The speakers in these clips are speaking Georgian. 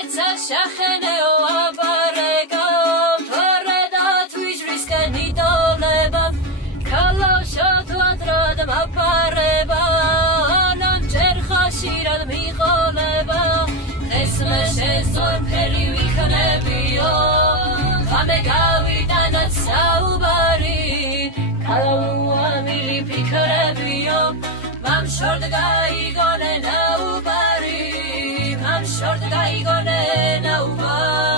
Eța șahene o aparega Torreda tuișris că nidoleba Kalau șatu atradam apareba Anam cerha șirad micholeba Esme șezor peri vichnebio Hame gavidanat saubari Kalau amiri pikrebio Mam short gai gone naubari Mam short gai gone naubari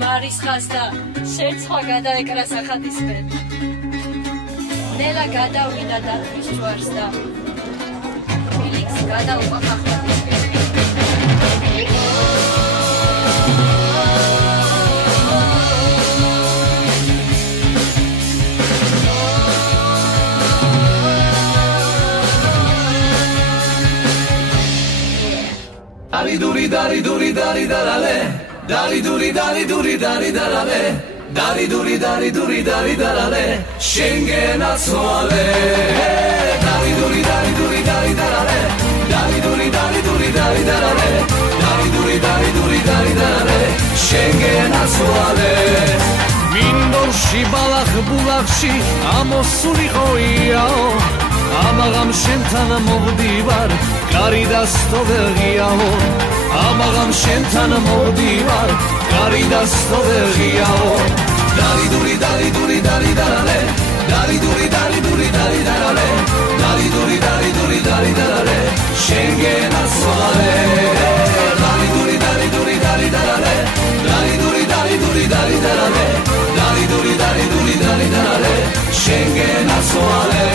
Maris ხასდა შეცვა გადაეკრა სახათისფერ ნელა გადავიდა დათვის ჯვარს და ფილიქს გადაუყვა ხახათისფერ Dari duri darale Dari duri darale Dari duri darale Schengen azzoale Dari duri darale Dari duri darale Dari duri darale Schengen azzoale Mindorshi balakh bulakshi amosuli qoiao Amagam shentan movdivar Gari dastovegiao Amagam shentan movdivar Gari dastovegiao Dari duri darale Dari duri darale Dari duri darale Schengen azzoale Dari duri darale Dari duri darale Dari duri darale Schengen azzoale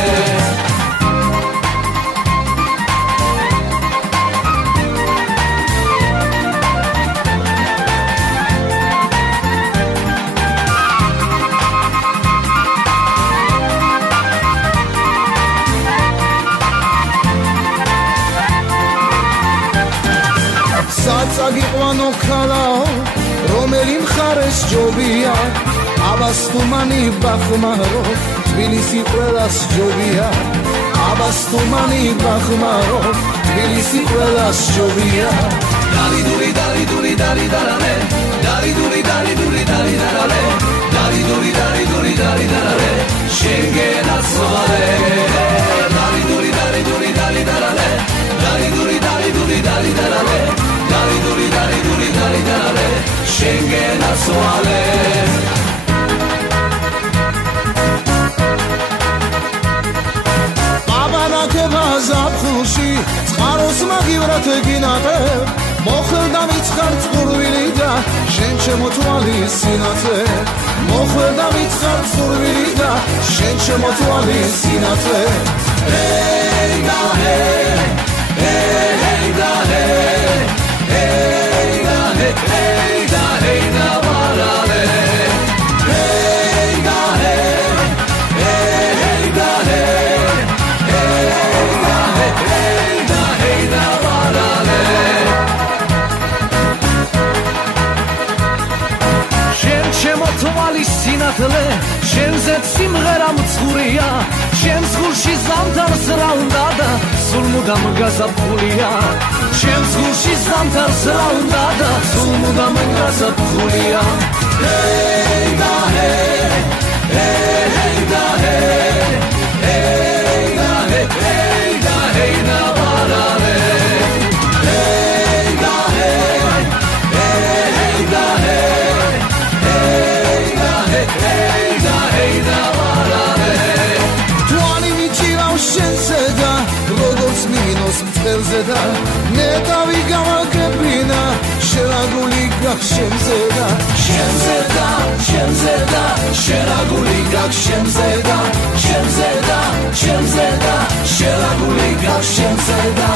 Sagiqvano khalao romeli mkhares jobia abastumani bakhmaro tbilisi qvelas jobia abastumani bakhmaro tbilisi qvelas jobia Dari duri darale Dari duri darale Dari duri darale Schengen azzoale Dari duri darale Dari duri darale Dari duri darale Schengen azzoale Babanake bazabkhushi Tqaros magivrat ginate Mokhda mitskar tqurvili da Shen chemotwali sinate Mokhda mitskar tqurvili da Shen chemotwali sinate Hey da hey Hey da hey Hey da hey da varale Hey da hey Hey da hey Hey da varale Shen chemotvali sinatle Shen zet simghera mtskhurия Shen zghurshi zamtar sraunda da Sul mudam gazabkhulия ჩემს გულში ზამთარს რა უნდა და სულ მუდამ გასაფხულია ჰეი და ჰეი ჰეი და ჰეი ჰეი და ჰეი ჰეი და ჰეი და ვარალე ჰეი და ჰეი ჰეი და ჰეი ჰეი და ჰეი და ჰეი და ვარალე თვალი მიჭირავს შენზე და როგორც მინოს მწყერზე და ნეტავი გამაგებინა შენაგული გაქვს შენზე და შენზე და შენზე და შენაგული გაქვს შენზე და შენზე და შენზე და შენაგული გაქვს შენზე და